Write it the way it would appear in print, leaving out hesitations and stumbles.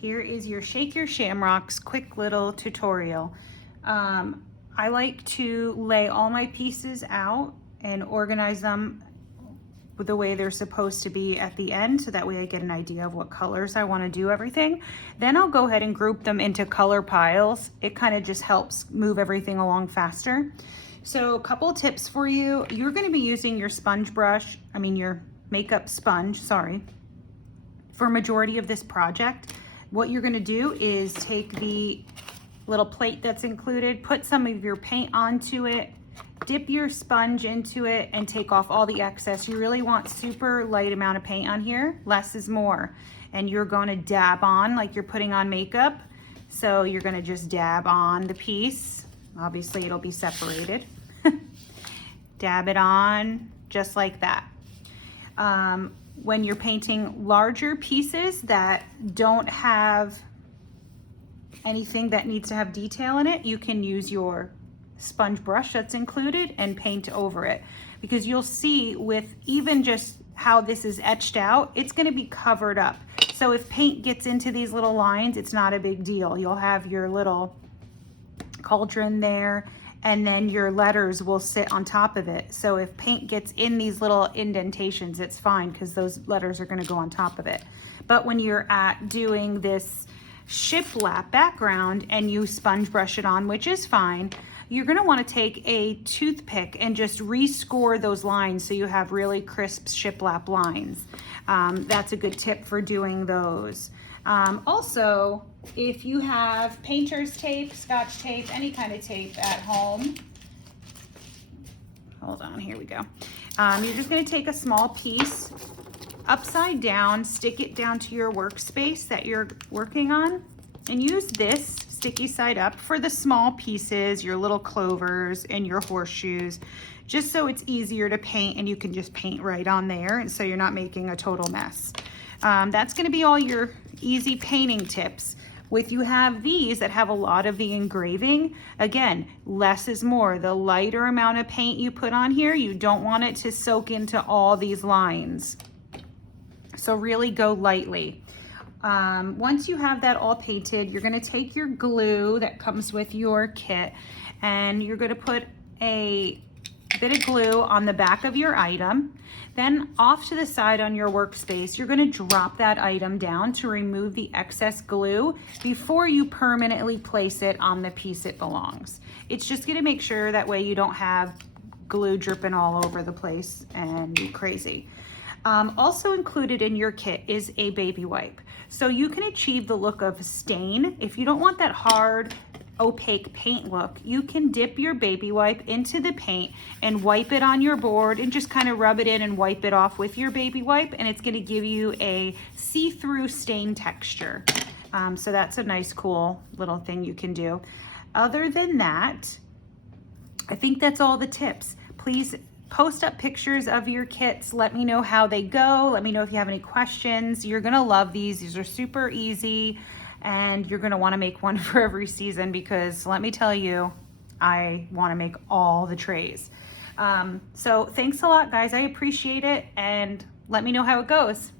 Here is your Shake Your Shamrocks quick little tutorial. I like to lay all my pieces out and organize them the way they're supposed to be at the end, so that way I get an idea of what colors I want to do everything. Then I'll go ahead and group them into color piles. It kind of just helps move everything along faster. So a couple tips for you. You're going to be using your sponge brush, your makeup sponge, sorry, for majority of this project. What you're going to do is take the little plate that's included, put some of your paint onto it, dip your sponge into it, and take off all the excess. You really want super light amount of paint on here. Less is more. And you're going to dab on like you're putting on makeup. So you're going to just dab on the piece. Obviously it'll be separated. Dab it on just like that. When you're painting larger pieces that don't have anything that needs to have detail in it, you can use your sponge brush that's included and paint over it, because you'll see with even just how this is etched out, it's going to be covered up. So if paint gets into these little lines, it's not a big deal. You'll have your little cauldron there, and then your letters will sit on top of it. So if paint gets in these little indentations, it's fine, because those letters are going to go on top of it. But when you're at doing this shiplap background and you sponge brush it on, which is fine, you're going to want to take a toothpick and just rescore those lines so you have really crisp shiplap lines. That's a good tip for doing those. Also, if you have painter's tape, scotch tape, any kind of tape at home, hold on, here we go. You're just going to take a small piece upside down, stick it down to your workspace that you're working on, and use this sticky side up for the small pieces, your little clovers and your horseshoes, just so it's easier to paint and you can just paint right on there, and so you're not making a total mess. That's going to be all your easy painting tips. If you have these that have a lot of the engraving, again, less is more. The lighter amount of paint you put on here, you don't want it to soak into all these lines. So really go lightly. Once you have that all painted, you're going to take your glue that comes with your kit, and you're going to put a bit of glue on the back of your item. Then off to the side on your workspace, you're going to drop that item down to remove the excess glue before you permanently place it on the piece it belongs. It's just going to make sure that way you don't have glue dripping all over the place and be crazy. Also included in your kit is a baby wipe. So you can achieve the look of stain. If you don't want that hard, opaque paint look, you can dip your baby wipe into the paint and wipe it on your board and just kind of rub it in and wipe it off with your baby wipe, and it's going to give you a see-through stain texture. So that's a nice, cool little thing you can do. Other than that, I think that's all the tips. Please post up pictures of your kits. Let me know how they go. Let me know if you have any questions. You're gonna love these. These are super easy, and you're gonna wanna make one for every season, because let me tell you, I wanna make all the trays. So thanks a lot, guys. I appreciate it, and let me know how it goes.